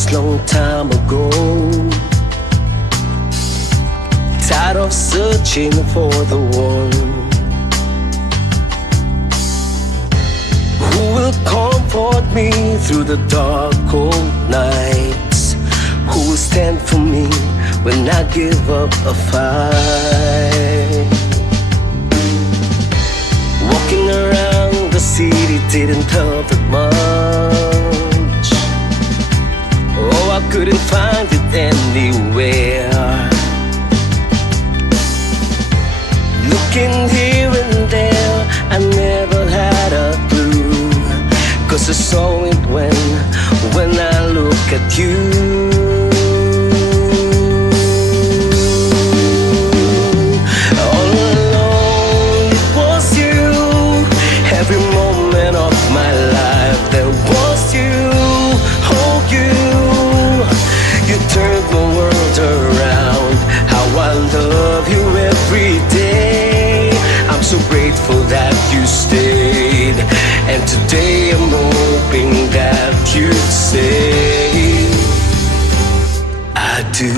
was long time ago. Tired of searching for the one who will comfort me through the dark cold nights, who will stand for me when I give up a fight. Walking around the city didn't help that much. Oh, I couldn't find it anywhere. Looking here and there, I never had a clue, 'cause I saw it when I look at you. All alone, it was you. Every moment of my life, there was you. Oh, you. You turned my world around. How I love you every day. I'm so grateful that you stayed, and today I'm hoping that you'd say I do.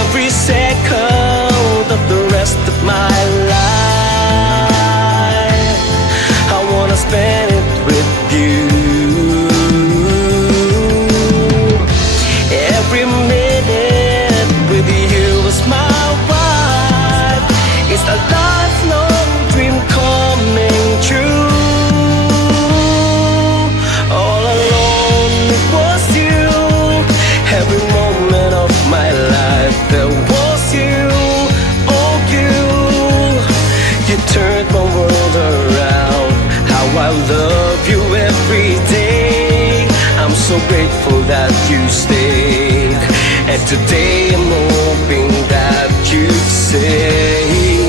Every second of the rest of my life, I wanna spend it with you. Every minute with you is my wife. It's a lifelong dream coming true. All alone, it was you. Every moment of my life, there was you. Oh, you. You turned my world around. How I love you every day. I'm so grateful that you stayed, and today I'm hoping that you'd say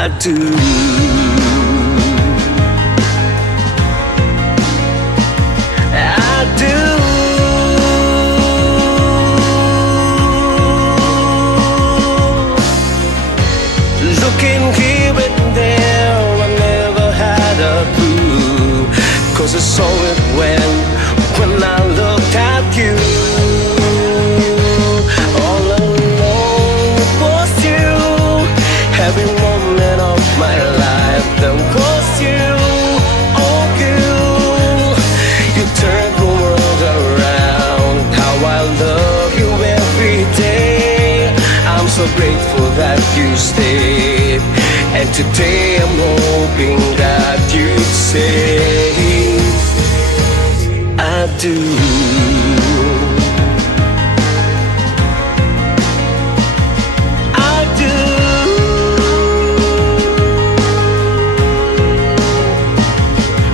I do. I do. Looking here and there, I never had a clue, 'cause I saw it when I looked at you. All alone, it was you. Every moment of my life, there was you. Oh, you. You turned the world around. How I love you every day. I'm so grateful that you stayed, and today I'm hoping that you'd say I do. I do.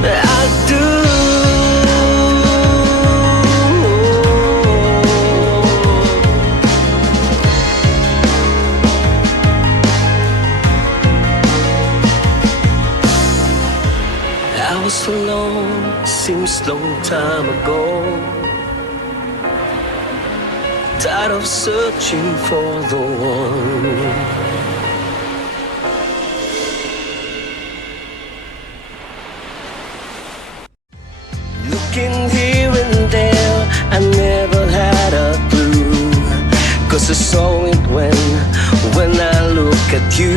I do. I was alone, seems long time ago. Tired of searching for the one. Looking here and there, I never had a clue, 'cause I saw it when I look at you.